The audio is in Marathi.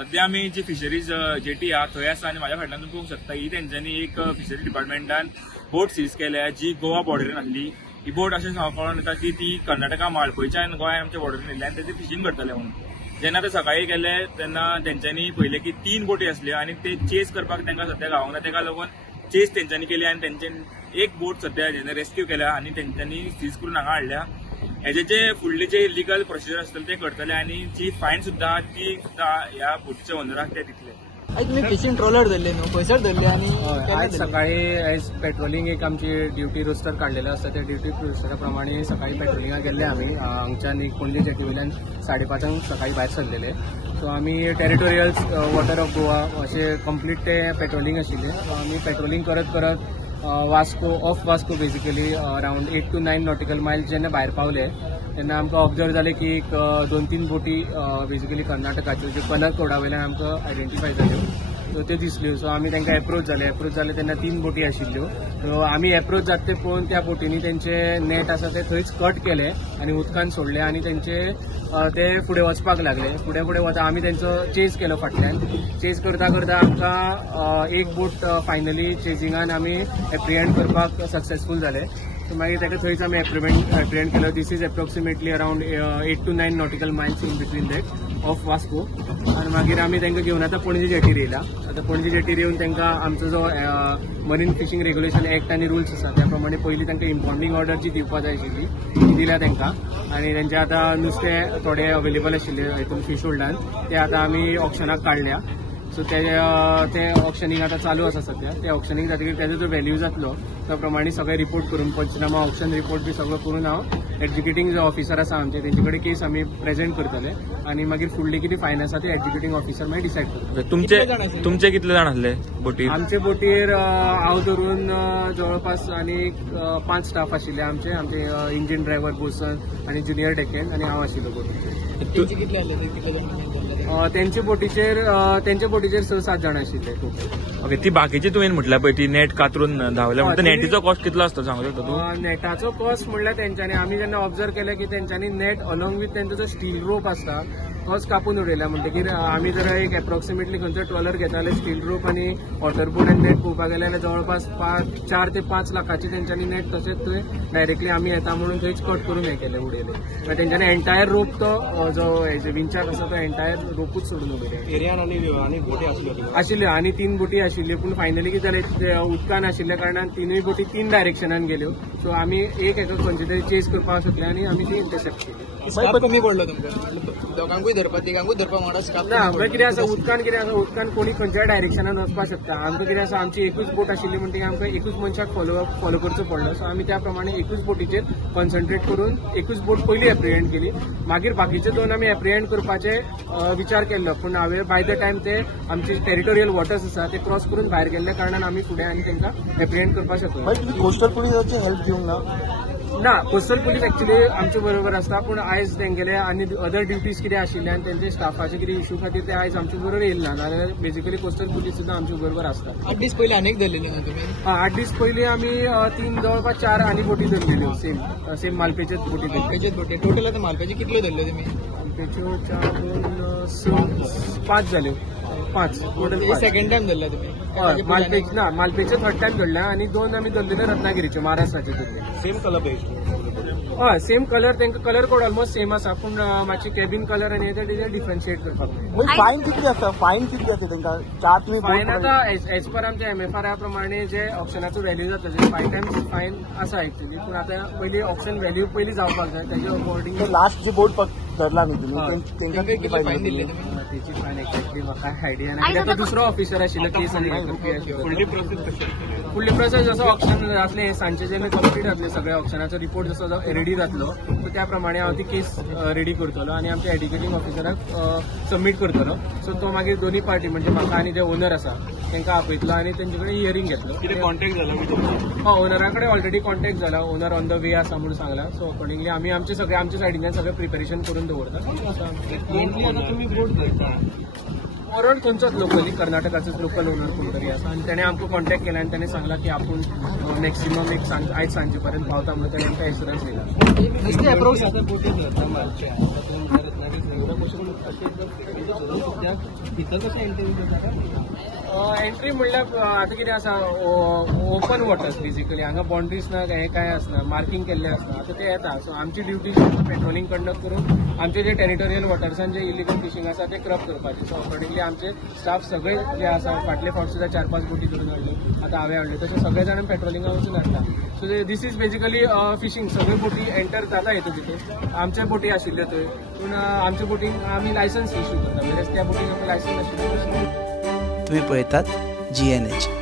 सध्या आमी जी फिशरीज जेटी आहा थंय आसा आनी म्हाज्या फाटल्यान तुम्ही पळोवंक शकता ही तेंच्यांनी एक फिशरी डिपार्टमेंटान बोट सीज केल्या जी गोवा बॉर्डरीन आसली। ही बोट अशें कळून येता की ती कर्नाटका मालपयच्यान गोंय आमच्या बॉर्डरीन येयल्या आनी तेजे फिशिंग करतले म्हणून। जेन्ना ते सकाळी गेले तेन्ना तेंच्यांनी पळयलें की 3 बोटी आसल्यो आनी ते चेस करपाक तांकां सद्या गावना, तेका लागून चेस तेंच्यांनी केली आनी तेंच्यांनी एक बोट सद्या जेन्ना रेस्क्यू केल्या आनी तेंच्यांनी सीज करून हांगा हाडल्या। हेजे जे फुडले जे लिगल प्रोसिजर आसतले ते करतले आनी जी फायन सुद्दां ती सुद्दां ह्या बोटीच्या ओनराक ते दितले। आज तुम्ही फिशिंग ट्रॉलर धरले न्हू, खंयसर धरले आनी आज सकाळी एज पेट्रोलिंग एक आमची ड्युटी रोस्टर काढलेलो असता त्या ड्युटी रोस्टरा प्रमाणे सकाळी पेट्रोलिंगाक गेल्ले आमी हांगच्यान एक पणजे जेटी वयल्यान 5:30 सकाळी भायर सरलेले। सो आमी टेरिटोरियल वॉटर ऑफ गोवा अशें कंप्लीट ते पेट्रोलिंग आशिल्ले। सो आमी पेट्रोलिंग करत करत Vasco basically around 8 to 9 nautical Miles जेन्ना भायर पावले तेन्ना आमकां ऑब्जर्व जालें की एक 2-3 बोटी बेसिकली कर्नाटकाच्यो ज्यो कनक कोडा वयल्यान आमकां आयडेंटिफाय जाल्यो। सो त्यो दिसल्यो। सो आमी तांकां एप्रोच जाले तेन्ना 3 बोटी आशिल्ल्यो। सो आमी एप्रोच जाता ते पळोवन त्या बोटींनी तेंचे नेट आसा ते थंयच कट केले आनी उदकान सोडले आनी तेंचे ते फुडें वचपाक लागले। फुडें वता आमी तेंचो चेस केलो फाटल्यान। चेस करता करता आमकां एक बोट फायनली चेसिंगान आमी एप्रिहेंड करपाक सक्सेसफूल जाले। सो मागीर ताका थंयच आमी एप्रिहेंड केलो। This is approximately around 8 to 9 nautical miles in between that off Vasco. आनी मागीर आमी तांकां घेवन आतां पणजे जेटीर येयला। आतां पणजे जेटीर येवन तांकां आमचो जो मरीन फिशिंग रेग्युलेशन एक्ट आनी रुल्स आसा त्या प्रमाणे पयलीं तांकां इम्पाउंडिंग ऑर्डर जी दिवपाक जाय आशिल्ली ती दिल्या तांकां। आनी तेंचे आतां नुस्तें थोडे अवेलेबल आशिल्ले हितून फिश होल्डान ते आतां आमी ऑक्शनाक काडल्या। सो ते ऑक्शनिंग आतां चालू आसा सध्या। ते ऑक्शनिंग जातकीर तेजो जो व्हॅल्यू जातलो त्या प्रमाणे सगळे रिपोर्ट करून पंचनामा ऑक्शन रिपोर्ट बी सगळो करून हांव एक्झिक्युटींग जो ऑफिसर आसा आमचे तेंचे कडेन केस आमी प्रेझेंट करतले आनी मागीर फुडली कितें फायन आसा ते एक्झिक्युटींग ऑफिसर मागीर डिसायड करतले। तुमचे कितले जाण आसले बोटीर? आमचे बोटीर हांव धरून जवळपास आनी 5 स्टाफ आशिल्ले आमचे इंजिन ड्रायव्हर बोसन आनी ज्युनियर डेकन आनी हांव आशिल्लो बोटीचेर। तेंचे बोटीचेर 6-7 जाण आशिल्ले टोटल। ओके, ती बाकीची तुवें म्हटल्यार पळय ती नेट कातरून धांवल्या म्हणटा नेटीचो कॉस्ट कितलो आसता सांगू शकता तूं? नेटाचो कॉस्ट म्हणल्यार तेंच्यांनी आमी जेन्ना ऑब्जर्व केलें की तेंच्यांनी नेट अलॉंग विथ तेंचो जो स्टील रोप आसता तोच कापून उडयला। म्हणटकीर आमी जर एक एप्रोक्सिमेटली खंयचो ट्रॉलर घेता जाल्यार स्टील रोप आनी वॉटर बोट आनी नेट पळोवपाक गेले जाल्यार जवळपास 4 ते 5 लाखाची तेंच्यांनी नेट तशेंच थंय डायरेक्टली आमी येता म्हणून थंयच कट करून हे केले उडयले। तेंच्यांनी एंटायर रोप तो जो विंचाक आसा तो एंटायर रोपूच सोडून उडयले। एरियान आनी बोटी आशिल्ल्यो आनी 3 बोटी आशिल्ल्यो पूण फायनली कितें जालें उदकान आशिल्ल्या कारणान 3 बोटी 3 डायरेक्शनान गेल्यो। सो आमी एक हेका खंयचे तरी चेस करपाक शकले आनी आमी ती इंटरसेप्ट केली। कमी पडलो तुमकां दोगांकूय धरपाक तिगांकूय धरपाक वांगडा स्टाफ ना मागीर कितें आसा उदकान कोणी खंयच्याय डायरेक्शनान वचपाक शकता। आमकां कितें आसा आमची एकूच बोट आशिल्ली म्हणटकीर आमकां एकूच मनशाक फॉलो करचो पडलो। सो आमी त्या प्रमाणे एकूच बोटीचेर कॉन्सन्ट्रेट करून एकूच बोट पयली एप्रिहेंड केली। मागीर बाकीचे 2 आमी एप्रिहेंड करपाचे विचार केल्लो पूण हांवें बाय द टायम ते आमचे टेरिटोरियल वॉटर्स आसा ते क्रॉस करून भायर गेल्ल्या कारणान आमी फुडें आनी तांकां एप्रिहेंड करपाक शकलो। कोस्टल पुलिसाची हेल्प घेवंक ना कोस्टल पुलीस एक्चुअली आमचे बरोबर आसता पूण आयज तेंगेले आनी अदर ड्युटीज कितें आशिल्ले आनी तेंचे स्टाफाचे कितें इशू खातीर ते आयज आमचे बरोबर येयला नाजाल्यार बेसिकली कोस्टल पुलीस सुद्दां आमचे बरोबर आसता। 8 दीस पयलीं आनीक धरलेली ना तुमी? 8 दीस पयलीं आमी 3 जवळपास 4 आनी बोटी धरलेल्यो सेम मालपेचेच बोटी मालपेचेच बोटी। टोटल आतां मालपेचे कितल्यो धरल्यो तुमी? मालपेच्यो 4, 2, 6, 5 जाल्यो। 5 टोटल सेकंड टायम धरला तुमी? मालपेचे 3rd टायम धरल्या आनी 2 आमी धरलेले रत्नागिरीचे महाराष्ट्राचे धरले। सेम कलर हय सेम कलर तांकां कलर कोड ऑलमोस्ट सेम आसा पूण मातशी कॅबिन कलर आनी ते डिफरन्शिएट करपाक। फायन कितली आसता तांकां? 4 तुमी फायन आतां एज पर आमच्या MFR प्रमाणे जे ऑप्शनाचो व्हॅल्यू जाता ते 5 टायम्स फायन आसा एक्चुअली पूण आतां पयलीं ऑप्शन व्हॅल्यू पयलीं जावपाक जाय तेच्या अकॉर्डिंग। लास्ट जो बोट धरला न्ही तुमी तांकां कितली फायन दिल्ली? तेची फायन एक्झॅक्टली म्हाका आयडिया ना कित्याक तो दुसरो ऑफिसर आशिल्लो केस आनी फुडली प्रोसेस जसो ऑप्शन जातलें सांजचे जेन्ना कंप्लीट जातले सगळे ऑप्शनाचो रिपोर्ट जसो रेडी जातलो सो त्या प्रमाणे हांव ती केस रेडी करतलो आनी आमच्या एड्युकेटिंग ऑफिसराक सबमीट करतलो। सो तो मागीर दोनी पार्टी म्हणजे म्हाका आनी जे ओनर आसा तांकां आपयतलो आनी तेंचे कडेन हियरींग घेतलो। कितें कॉन्टॅक्ट जालो? ओनरा कडेन ऑलरेडी कॉन्टॅक्ट जाला। ओनर ऑन द वे आसा म्हणून सांगला। सो अकॉर्डिंगली आमी आमचे सायडींतल्यान सगळें प्रिपेरेशन करून दवरता। तुमी बोट धरता ओवरऑल खंयचोच लोकली कर्नाटकाचोच लोकल ओनर कोण तरी आसा आनी तेणें आमकां कॉन्टॅक्ट केला आनी तेणें सांगला की आपूण मॅक्सिमम एक आयज सांजे पर्यंत पावता म्हणून तेणें आमकां एश्युरन्स दिला। भितर कसं एंट्री एंट्री म्हणल्यार आतां कितें आसा ओपन वॉटर्स बेसिकली हांगा बाउंड्रीज ना हे काय आसना मार्किंग केल्लें आसना आतां ते येता सो आमची ड्युटी पेट्रोलिंग कंडक्ट करून आमचे जे टेरिटोरियल वॉटर्सान जे इलिगल फिशींग आसा ते क्रब करपाचे सो अकॉर्डिंगली आमचे स्टाफ सगळे जे आसा फाटले फावट सुद्दां 4-5 बोटी धरून हाडली आतां हांवें हाडले तशें सगळे जाण पेट्रोलिंगा वचून हाडटा so this is basically fishing सगळ्यो बोटी एंटर जाता येता तिथे आमचे बोटी आशिल्ल्यो थंय पूण आमचे बोटींक आमी लायसन्स इश्यू करता वेरेस त्या बोटींक आमकां लायसन्स आशिल्लें तुम्ही पळयतात GNH.